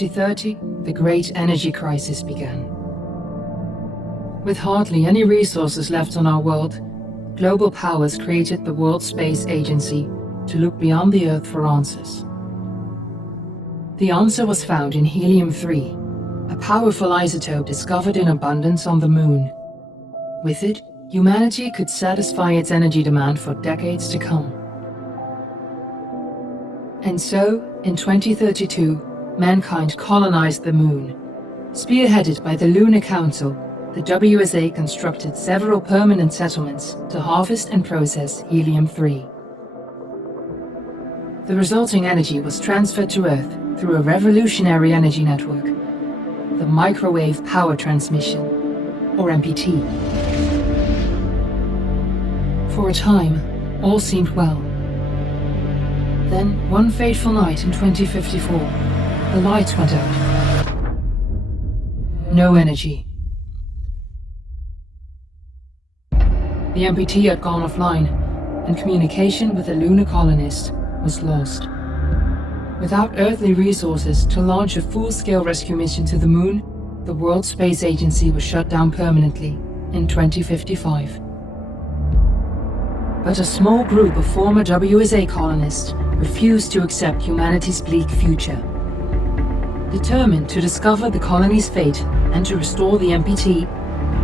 2030, the Great Energy Crisis began. With hardly any resources left on our world, global powers created the World Space Agency to look beyond the Earth for answers. The answer was found in helium-3, a powerful isotope discovered in abundance on the Moon. With it, humanity could satisfy its energy demand for decades to come. And so, in 2032, mankind colonized the Moon. Spearheaded by the Lunar Council, the WSA constructed several permanent settlements to harvest and process helium-3. The resulting energy was transferred to Earth through a revolutionary energy network, the Microwave Power Transmission, or MPT. For a time, all seemed well. Then, one fateful night in 2054, the lights went out. No energy. The MPT had gone offline, and communication with the lunar colonist was lost. Without earthly resources to launch a full-scale rescue mission to the Moon, the World Space Agency was shut down permanently in 2055. But a small group of former WSA colonists refused to accept humanity's bleak future. Determined to discover the colony's fate and to restore the MPT,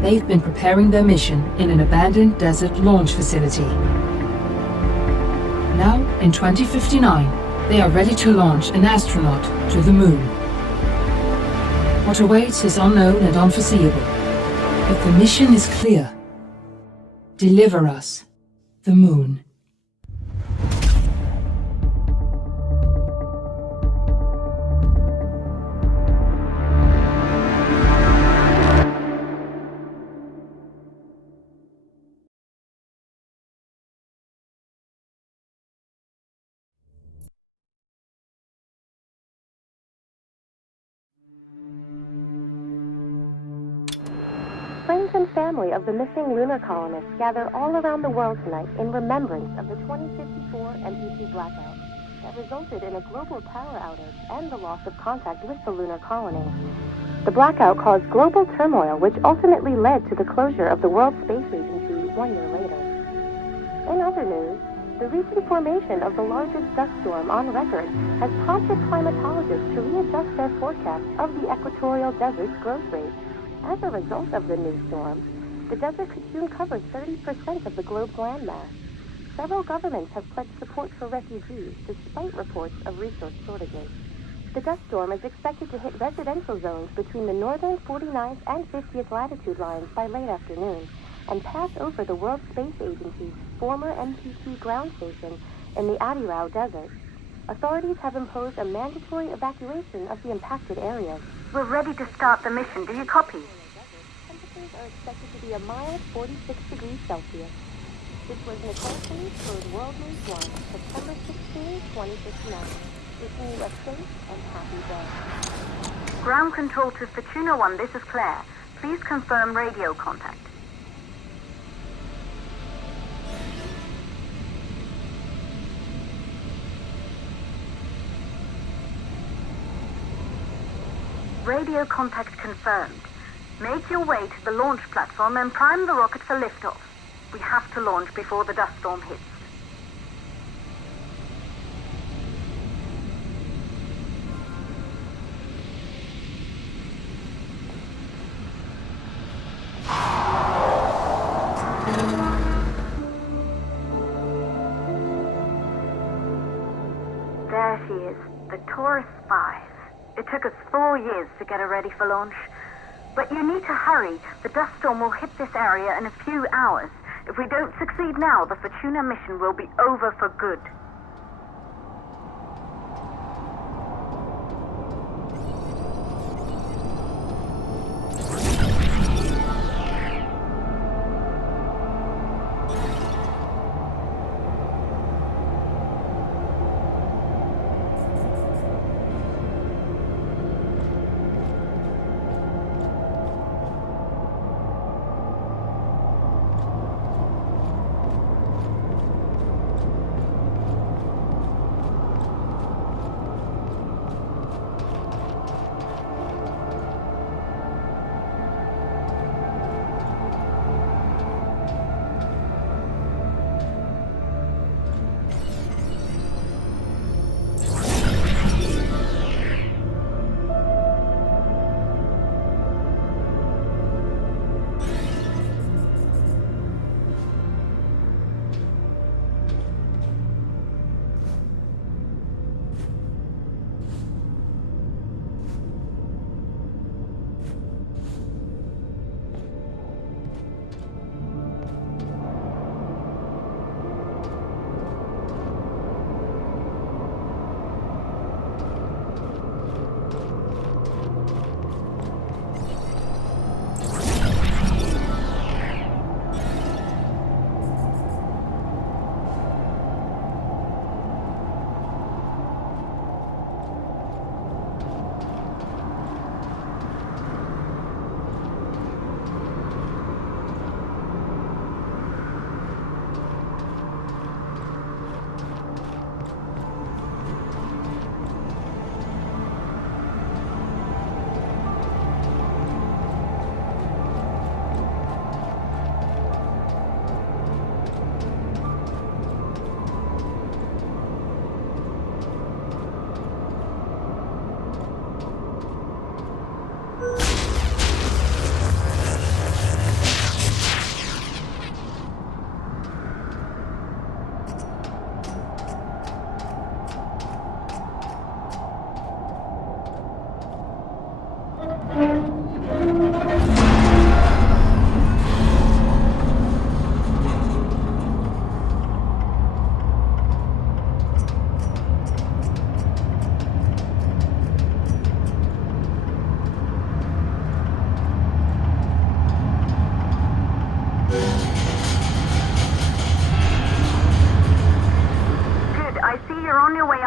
they've been preparing their mission in an abandoned desert launch facility. Now, in 2059, they are ready to launch an astronaut to the Moon. What awaits is unknown and unforeseeable, but the mission is clear. Deliver us the Moon. Friends and family of the missing lunar colonists gather all around the world tonight in remembrance of the 2054 MPT blackout that resulted in a global power outage and the loss of contact with the lunar colony. The blackout caused global turmoil, which ultimately led to the closure of the World Space Agency 1 year later. In other news, the recent formation of the largest dust storm on record has prompted climatologists to readjust their forecast of the equatorial desert's growth rate. As a result of the new storm, the desert could soon cover 30% of the globe's landmass. Several governments have pledged support for refugees, despite reports of resource shortages. The dust storm is expected to hit residential zones between the northern 49th and 50th latitude lines by late afternoon, and pass over the World Space Agency's former MPT ground station in the Adirau Desert. Authorities have imposed a mandatory evacuation of the impacted areas. We're ready to start the mission. Do you copy? Temperatures are expected to be a mild 46 degrees Celsius. This was Nicole King for World News 1, September 16, 2059. Wishing you a safe and happy day. Ground control to Fortuna 1, this is Claire. Please confirm radio contact. Radio contact confirmed. Make your way to the launch platform and prime the rocket for liftoff. We have to launch before the dust storm hits. There she is, the Taurus 5. It took us 4 years to get her ready for launch. But you need to hurry. The dust storm will hit this area in a few hours. If we don't succeed now, the Fortuna mission will be over for good.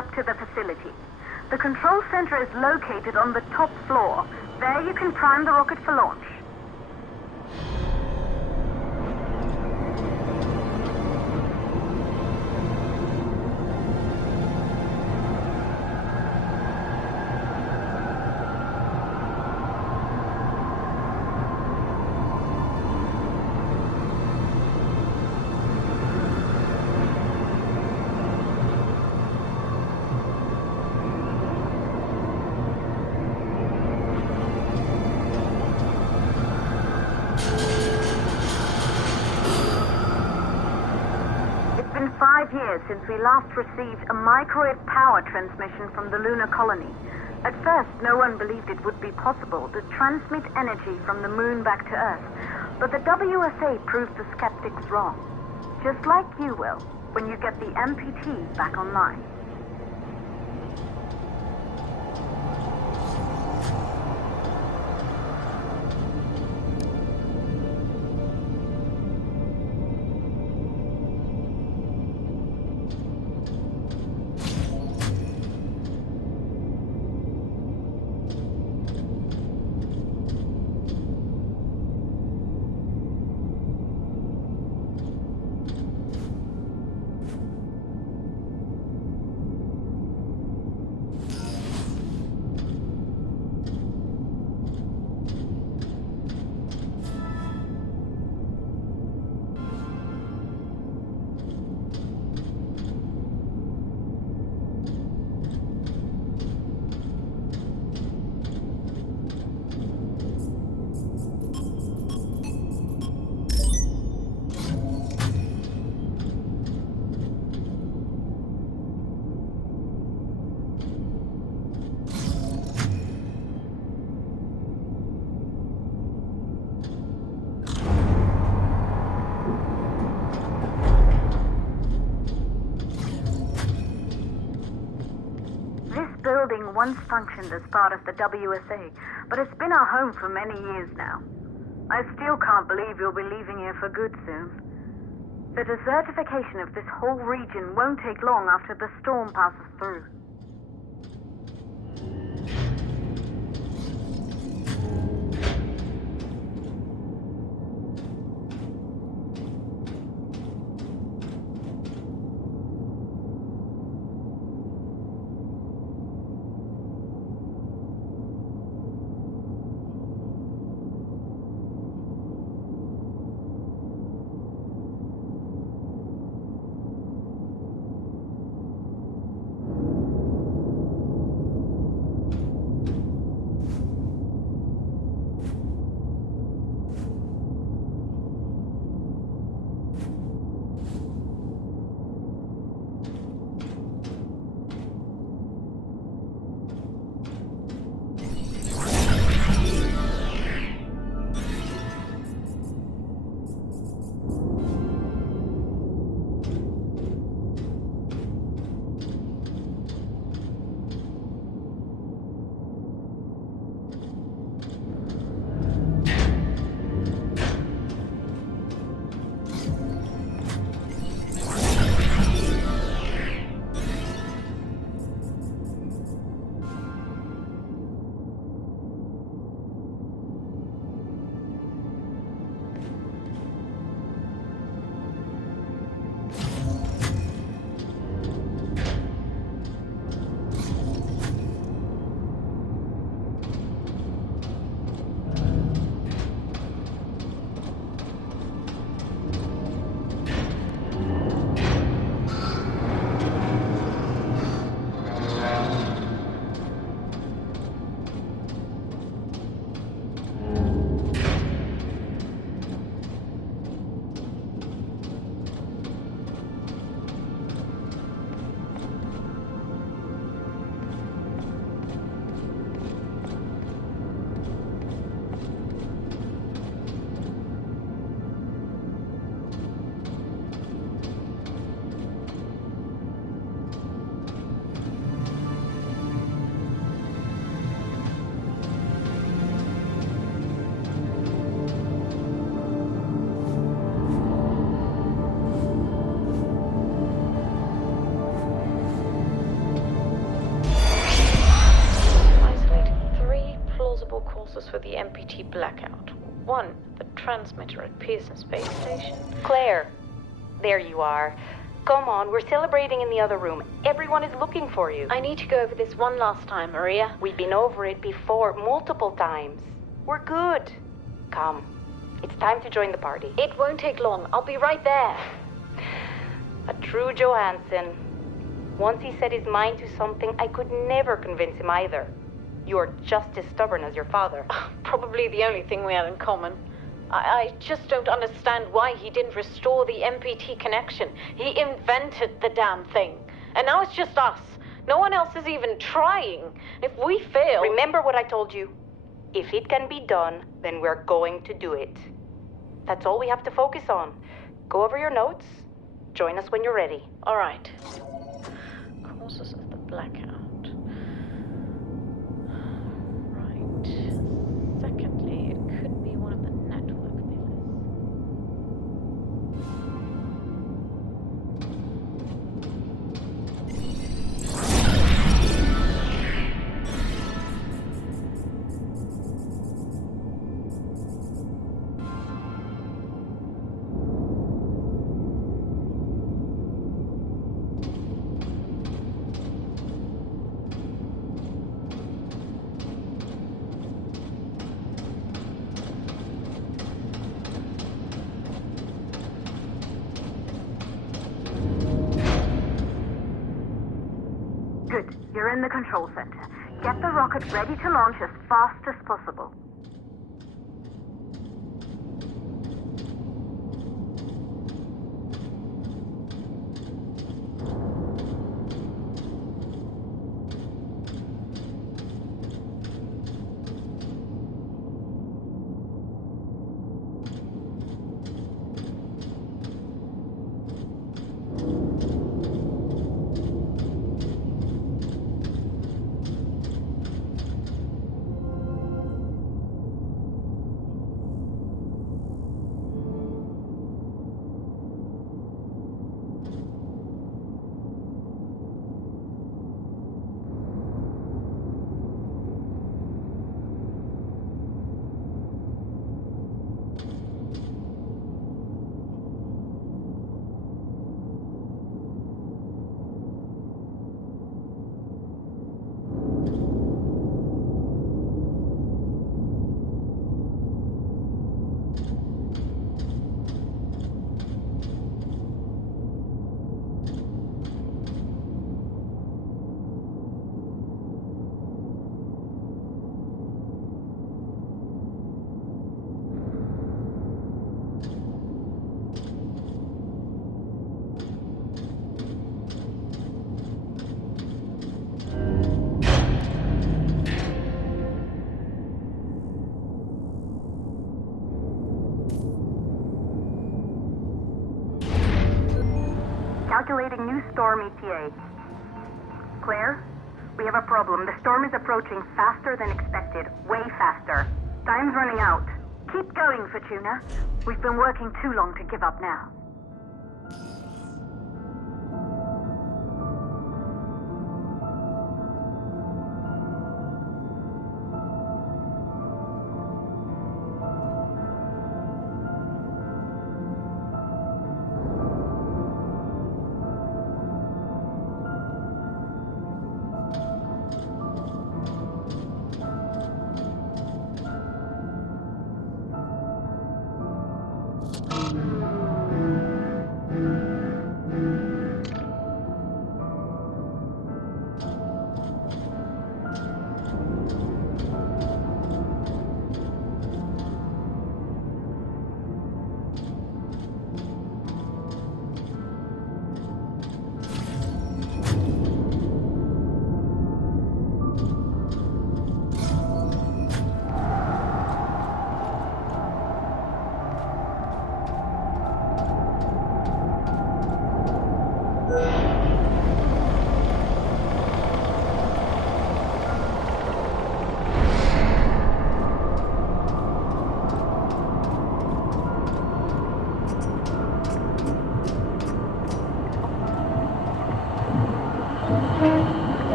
up to the facility. The control center is located on the top floor. There you can prime the rocket for launch. It's been 5 years since we last received a microwave power transmission from the lunar colony. At first, no one believed it would be possible to transmit energy from the moon back to Earth. But the WSA proved the skeptics wrong. Just like you will, when you get the MPT back online. Building once functioned as part of the WSA, but it's been our home for many years now. I still can't believe you'll be leaving here for good soon. The desertification of this whole region won't take long after the storm passes through. sources for the MPT blackout. One, the transmitter at Pearson Space Station. Claire, there you are. Come on, we're celebrating in the other room. Everyone is looking for you. I need to go over this one last time, Maria. We've been over it before, multiple times. We're good. Come, it's time to join the party. It won't take long. I'll be right there. A true Johansson. Once he set his mind to something, I could never convince him either. You're just as stubborn as your father. Probably the only thing we have in common. I just don't understand why he didn't restore the MPT connection. He invented the damn thing. And now it's just us. No one else is even trying. If we fail... Remember what I told you. If it can be done, then we're going to do it. That's all we have to focus on. Go over your notes. Join us when you're ready. All right. Causes of the blackout. Right. Secondly, it could be one of the network pillars. Good. You're in the control center. Get the rocket ready to launch as fast as possible. Calculating new storm ETA. Claire, we have a problem. The storm is approaching faster than expected. Way faster. Time's running out. Keep going, Fortuna. We've been working too long to give up now.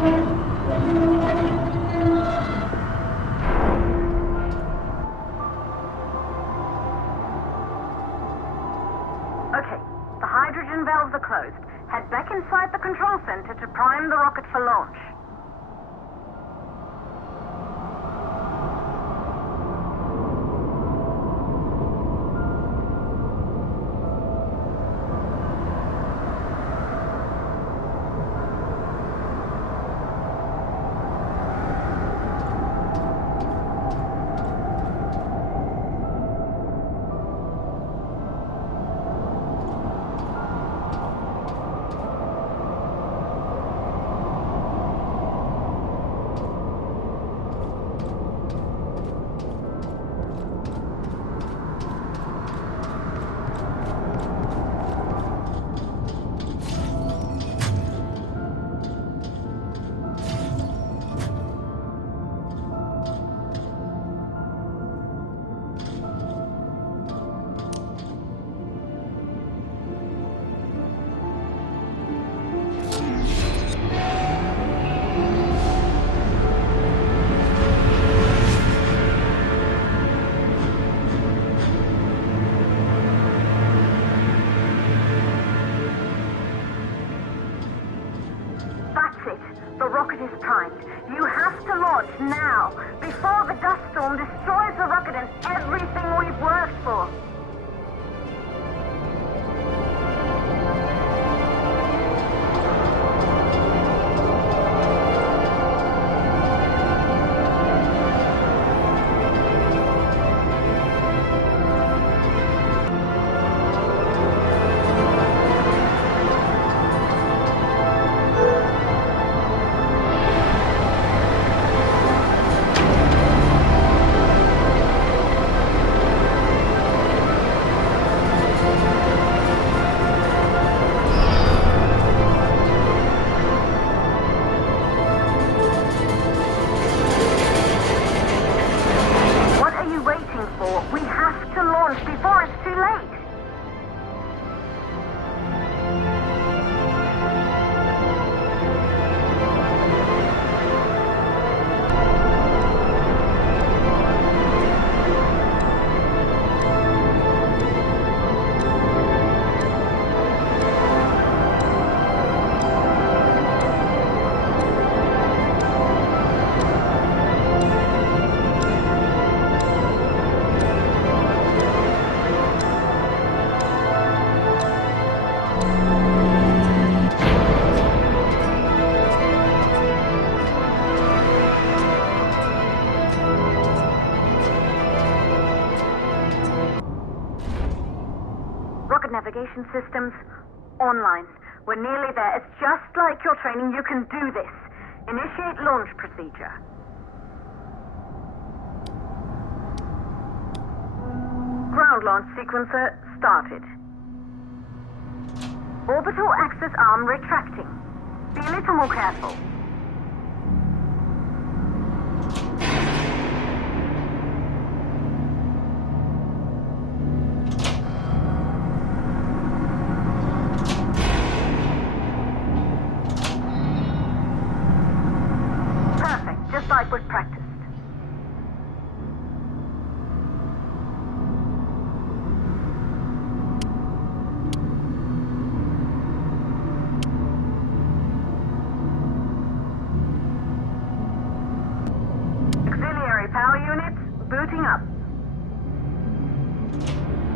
Okay, the hydrogen valves are closed. Head back inside the control center to prime the rocket for launch. The rocket is primed. You have to launch now, before the dust storm destroys the rocket and everything we've worked for. We have to launch before it's too late. Rocket navigation systems online. We're nearly there. It's just like your training. You can do this. Initiate launch procedure. Ground launch sequencer started. Orbital axis arm retracting. Be a little more careful. Perfect, just like we've practiced. Power units booting up.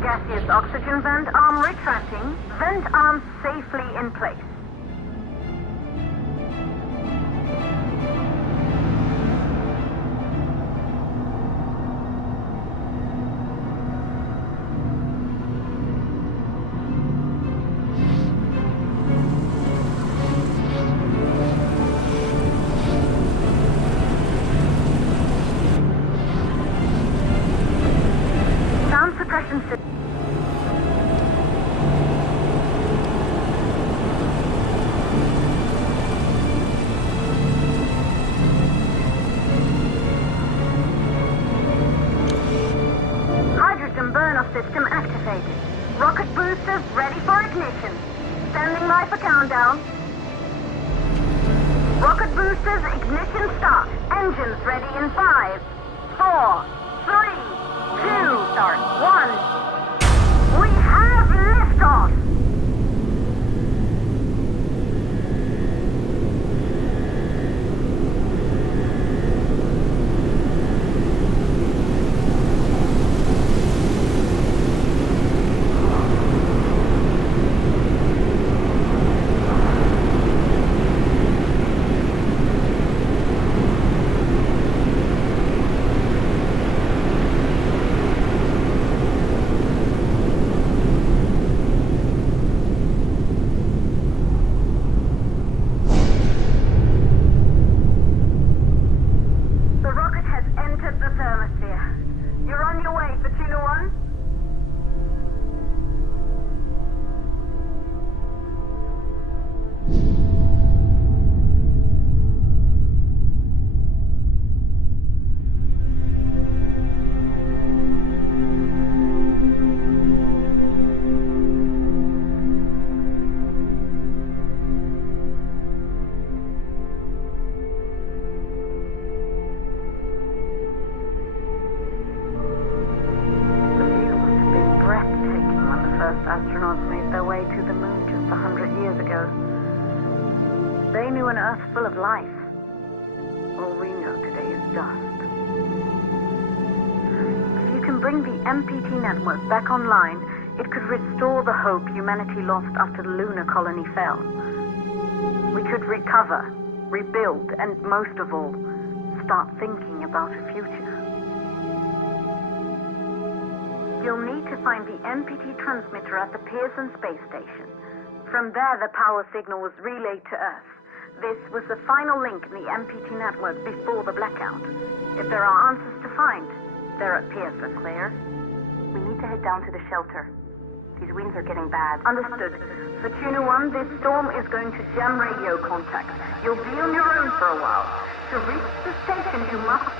Gaseous oxygen vent arm retracting. Vent arm safely in place. Suppression system. Hydrogen burn-off system activated. Rocket boosters ready for ignition. Standing by for countdown. Rocket boosters Boosters, ignition start. Engines ready in 5, 4, 3, 2, start, 1. We have liftoff! Astronauts made their way to the moon just 100 years ago. They knew an Earth full of life. All we know today is dust. If you can bring the MPT network back online, it could restore the hope humanity lost after the lunar colony fell. We could recover, rebuild, and most of all, start thinking about a future. You'll need to find the MPT transmitter at the Pearson space station. From there, the power signal was relayed to Earth. This was the final link in the MPT network before the blackout. If there are answers to find, they're at Pearson. Claire? We need to head down to the shelter. These winds are getting bad. Understood. For Tuna 1, this storm is going to jam radio contact. You'll be on your own for a while. To reach the station, you must...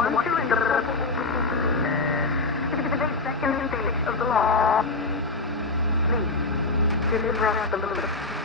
Once you're in the... second stage of the law. Please, deliver us the loop.